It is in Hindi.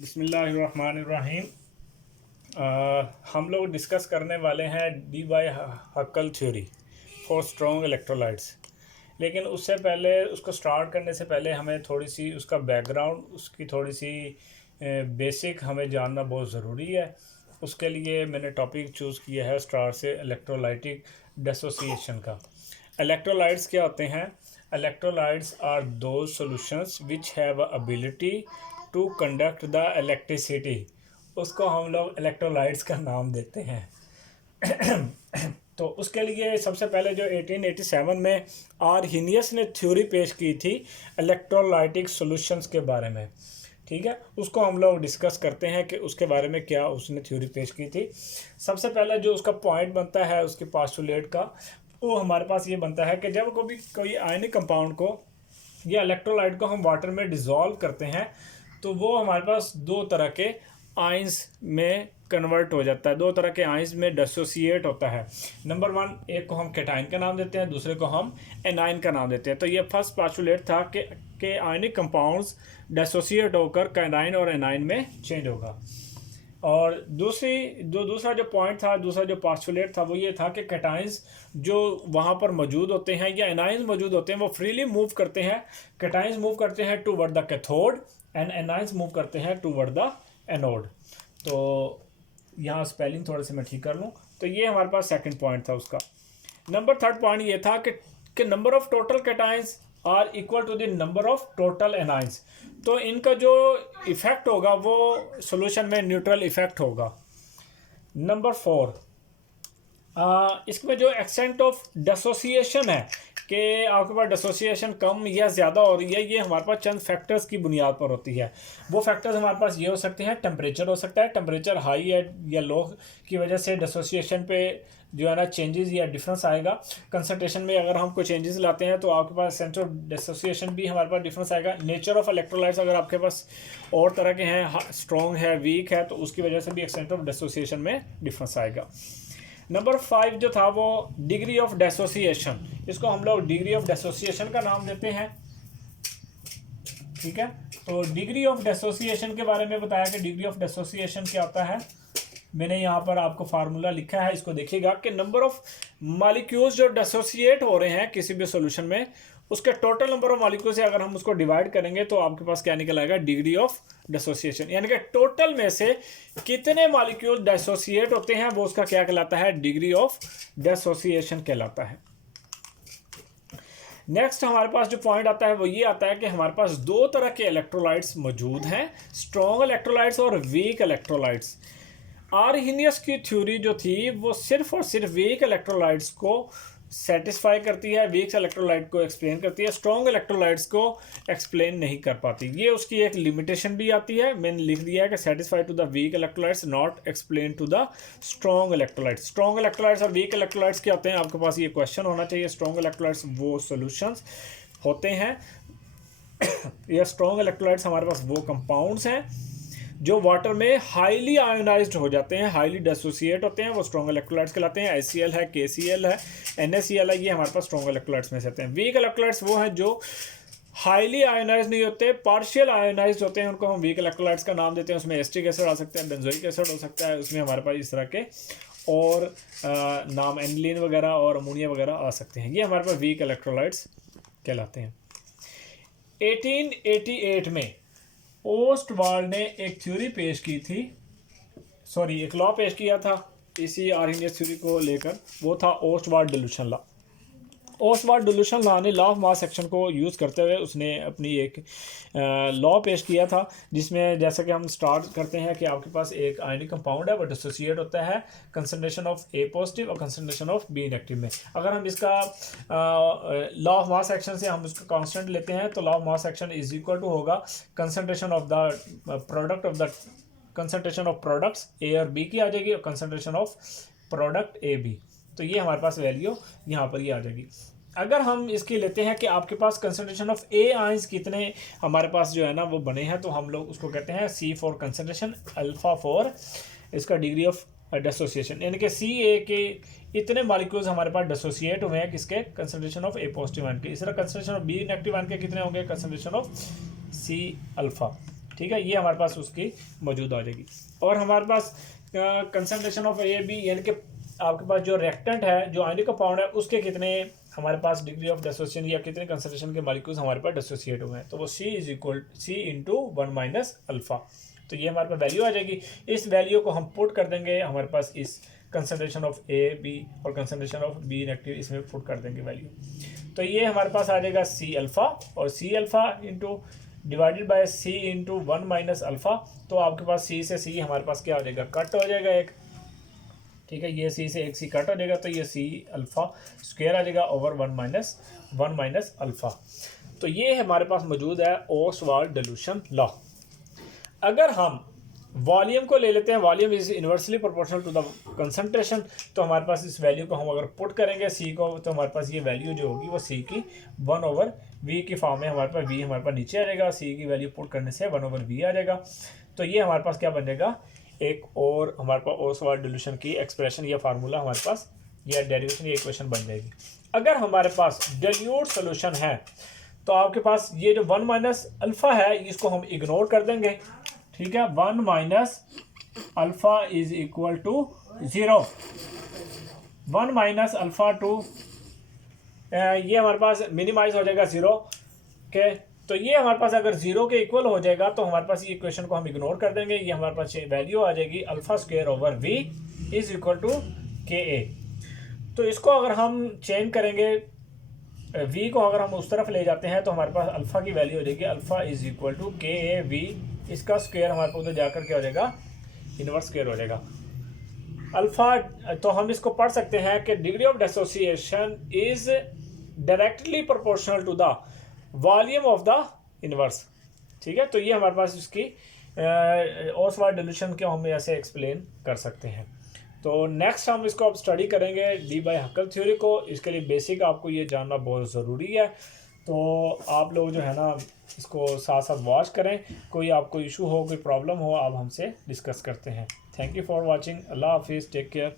बिस्मिल्लाहिर्रहमानिर्रहीम। हम लोग डिस्कस करने वाले हैं Debye Hückel theory for strong electrolytes. लेकिन उससे पहले, उसको स्टार्ट करने से पहले हमें थोड़ी सी उसका बैकग्राउंड, उसकी थोड़ी सी बेसिक हमें जानना बहुत ज़रूरी है। उसके लिए मैंने टॉपिक चूज़ किया है स्टार्ट से इलेक्ट्रोलाइटिक डिसोसिएशन का। इलेक्ट्रोलाइट्स क्या होते हैं? Electrolytes are those solutions which have ability to conduct the electricity. उसको हम लोग इलेक्ट्रोलाइट्स का नाम देते हैं। तो उसके लिए सबसे पहले जो 1887 में आर्हीनियस ने थ्योरी पेश की थी इलेक्ट्रोलाइटिक सॉल्यूशंस के बारे में, ठीक है, उसको हम लोग डिस्कस करते हैं कि उसके बारे में क्या उसने थ्योरी पेश की थी। सबसे पहले जो उसका पॉइंट बनता है उसके पास्टुलेट का, वो हमारे पास ये बनता है कि जब कोई आयनिक कंपाउंड को या इलेक्ट्रोलाइट को हम वाटर में डिज़ोल्व करते हैं तो वो हमारे पास दो तरह के आइंस में कन्वर्ट हो जाता है, दो तरह के आइंस में डिसोसिएट होता है। नंबर वन, एक को हम कैटाइन का नाम देते हैं, दूसरे को हम एनाइन का नाम देते हैं। तो ये फर्स्ट पास्टुलेट था कि आयनिक कंपाउंड्स डिसोसिएट होकर कैटाइन और एनाइन में चेंज होगा। और दूसरा जो पॉइंट था, दूसरा जो पास्टुलेट था वो ये था कि कैटाइंस जो वहाँ पर मौजूद होते हैं या एनाइंस मौजूद होते हैं वो फ्रीली मूव करते हैं। कैटाइंस मूव करते हैं toward the cathode and anions move करते हैं टूवर्ड द एनोड। तो यहाँ स्पेलिंग थोड़े से मैं ठीक कर लूँ। तो ये हमारे पास सेकंड पॉइंट था उसका। नंबर थर्ड पॉइंट ये था कि number of total cations are equal to the number of total anions. तो इनका जो इफेक्ट होगा वो सॉल्यूशन में न्यूट्रल इफेक्ट होगा। नंबर फोर, इसमें जो एक्सेंट ऑफ डिसोसिएशन है कि आपके पास डिसोसिएशन कम या ज़्यादा हो रही है, ये हमारे पास चंद फैक्टर्स की बुनियाद पर होती है। वो फैक्टर्स हमारे पास ये हो सकते हैं, टेम्परेचर हो सकता है, टेम्परेचर हाई है या लो की वजह से डिसोसिएशन पे जो है ना चेंजेस या डिफरेंस आएगा। कंसंट्रेशन में अगर हम कोई चेंजेस लाते हैं तो आपके पास सेंटर ऑफ डिसोसिएशन भी हमारे पास डिफरेंस आएगा। नेचर ऑफ इलेक्ट्रोलाइट्स अगर आपके पास और तरह के हैं, स्ट्रॉन्ग है, वीक है, तो उसकी वजह से भी एक सेंटर ऑफ डिसोसिएशन में डिफरेंस आएगा। नंबर 5 जो था वो डिग्री ऑफ डिसोसिएशन, इसको हम लोग डिग्री ऑफ डिसोसिएशन का नाम देते हैं, ठीक है। तो डिग्री ऑफ डिसोसिएशन के बारे में बताया कि डिग्री ऑफ डिसोसिएशन क्या होता है। मैंने यहाँ पर आपको फार्मूला लिखा है, इसको देखिएगा कि नंबर ऑफ मॉलिक्यूल्स जो डिसोसिएट हो रहे हैं किसी भी सॉल्यूशन में, उसके टोटल नंबर ऑफ मॉलिक्यूल से अगर हम उसको डिवाइड करेंगे तो आपके पास क्या निकल आएगा, डिग्री ऑफ डिसोसिएशन। यानी कि टोटल में से कितने मॉलिक्यूल डिसोसिएट होते हैं वो उसका क्या कहलाता है, डिग्री ऑफ डिसोसिएशन कहलाता है। नेक्स्ट हमारे पास जो पॉइंट आता है वो ये आता है कि हमारे पास दो तरह के इलेक्ट्रोलाइट्स मौजूद हैं, स्ट्रॉन्ग इलेक्ट्रोलाइट्स और वीक इलेक्ट्रोलाइट्स। आर्हीनियस की थ्योरी जो थी वो सिर्फ और सिर्फ वीक इलेक्ट्रोलाइट्स को सेटिस्फाई करती है, वीक इलेक्ट्रोलाइट को एक्सप्लेन करती है, स्ट्रॉन्ग इलेक्ट्रोलाइट्स को एक्सप्लेन नहीं कर पाती। ये उसकी एक लिमिटेशन भी आती है। मैंने लिख दिया है कि satisfy to the weak electrolytes, not explain to the strong electrolytes. Strong electrolytes और वीक इलेक्ट्रोलाइट्स क्या होते हैं, आपके पास ये क्वेश्चन होना चाहिए। स्ट्रॉन्ग इलेक्ट्रोलाइट्स वो सॉल्यूशंस होते हैं या स्ट्रॉन्ग इलेक्ट्रोलाइट्स हमारे पास वो कंपाउंड्स हैं जो वाटर में हाईली आयोनाइज्ड हो जाते हैं, हाईली डिसोसिएट होते हैं, वो स्ट्रॉन्ग इलेक्ट्रोलाइट्स कहलाते हैं। HCl है, KCl है, NaCl है, ये हमारे पास स्ट्रॉन्ग इलेक्ट्रोलाइट्स में से आते हैं। वीक इलेक्ट्रोलाइट्स वो हैं जो हाईली आयोनाइज नहीं होते, पार्शियल आयोनाइज होते हैं, उनको हम वीक इलेक्ट्रोलाइट्स का नाम देते हैं। उसमें एस्टिक एसिड आ सकता है, बेंजोइक एसिड हो सकता है, उसमें हमारे पास इस तरह के और नाम एनिलीन वगैरह और अमोनिया वगैरह आ सकते हैं। ये हमारे पास वीक इलेक्ट्रोलाइट्स कहलाते हैं। 1888 में ओस्टवाल्ड ने एक थ्योरी पेश की थी, एक लॉ पेश किया था इसी आर्हीनियस थ्योरी को लेकर, वो था Ostwald dilution law. Ostwald dilution law ने लॉ ऑफ मास एक्शन को यूज़ करते हुए उसने अपनी एक लॉ पेश किया था, जिसमें जैसे कि हम स्टार्ट करते हैं कि आपके पास एक आयनिक कंपाउंड है, वो डिसोसिएट होता है कंसंट्रेशन ऑफ A पॉजिटिव और कंसंट्रेशन ऑफ B नेगेटिव में। अगर हम इसका लॉ ऑफ मास एक्शन से हम उसका कांस्टेंट लेते हैं तो law of mass action is equal to होगा concentration of the product of the concentration of products A और B की आ जाएगी और कंसंट्रेशन ऑफ प्रोडक्ट AB। तो ये हमारे पास वैल्यू यहाँ पर ही आ जाएगी। अगर हम इसकी लेते हैं कि आपके पास कंसंट्रेशन ऑफ A आयंस कितने हमारे पास जो है ना वो बने हैं, तो हम लोग उसको कहते हैं C for concentration, alpha for इसका डिग्री ऑफ डिसोसिएशन, यानी कि CA के इतने मॉलिक्यूल्स हमारे पास डिसोसिएट हुए हैं किसके, concentration of A positive ion के। इस तरह concentration of B negative ion के कितने होंगे, कंसंट्रेशन ऑफ C अल्फा, ठीक है, ये हमारे पास उसकी मौजूद आ जाएगी। और हमारे पास कंसंट्रेशन ऑफ ए बी, यानी कि आपके पास जो रिएक्टेंट है, जो आयनिक कंपाउंड है, उसके कितने हमारे पास डिग्री ऑफ डिसोसिएशन या कितने कंसंट्रेशन के मॉलिक्यूल्स हमारे पास डिसोसिएट हुए हैं, तो वो C is equal C into 1 minus alpha. तो ये हमारे पास वैल्यू आ जाएगी। इस वैल्यू को हम पुट कर देंगे हमारे पास इस कंसंट्रेशन ऑफ ए बी और कंसंट्रेशन ऑफ बी नेगेटिव, इसमें पुट कर देंगे वैल्यू। तो ये हमारे पास आ जाएगा C अल्फ़ा, और C alpha into divided by C into 1 minus alpha. तो आपके पास C से C हमारे पास क्या हो जाएगा, कट हो जाएगा एक, ठीक है, ये C से एक C कट हो जाएगा, तो ये C अल्फ़ा स्क्वायर आ जाएगा ओवर 1 माइनस अल्फ़ा। तो ये हमारे पास मौजूद है ओसवाल्ड डिल्यूशन लॉ। अगर हम वॉल्यूम को ले लेते हैं, volume is inversely proportional to the concentration, तो हमारे पास इस वैल्यू को हम अगर पुट करेंगे C को, तो हमारे पास ये वैल्यू जो होगी वो C की 1 ओवर V की फॉर्म में, हमारे पास V हमारे पास नीचे आ जाएगा, C की वैल्यू पुट करने से 1 ओवर V आ जाएगा। तो ये हमारे पास क्या बन जाएगा, एक और हमारे पास ओसवाल्ड डिल्यूशन की एक्सप्रेशन या फार्मूला हमारे पास या डेरिवेशन या इक्वेशन बन जाएगी। अगर हमारे पास डाइल्यूट सोल्यूशन है, तो आपके पास ये जो 1 माइनस अल्फ़ा है, इसको हम इग्नोर कर देंगे, ठीक है। 1 minus alpha is equal to 0, 1 minus alpha to ये हमारे पास मिनिमाइज हो जाएगा 0 के। तो ये हमारे पास अगर 0 के इक्वल हो जाएगा, तो हमारे पास ये इक्वेशन को हम इग्नोर कर देंगे, ये हमारे पास वैल्यू आ जाएगी alpha square over V is equal to KA। तो इसको अगर हम चेंज करेंगे, V को अगर हम उस तरफ ले जाते हैं, तो हमारे पास अल्फ़ा की वैल्यू हो जाएगी alpha is equal to KA V, इसका स्क्वायर हमारे पास उधर जाकर क्या हो जाएगा, इनवर्स स्क्वायर हो जाएगा अल्फ़ा। तो हम इसको पढ़ सकते हैं कि degree of dissociation is directly proportional to the volume of the inverse, ठीक है। तो ये हमारे पास इसकी ओसवाल्ड डिल्यूशन को हम ऐसे एक्सप्लेन कर सकते हैं। तो नेक्स्ट हम इसको अब स्टडी करेंगे डी बाय हकल थ्योरी को। इसके लिए बेसिक आपको ये जानना बहुत ज़रूरी है, तो आप लोग जो है ना इसको साथ साथ वॉच करें। कोई आपको इशू हो, कोई प्रॉब्लम हो, आप हमसे डिस्कस करते हैं। Thank you for watching. अल्लाह हाफिज़, टेक केयर।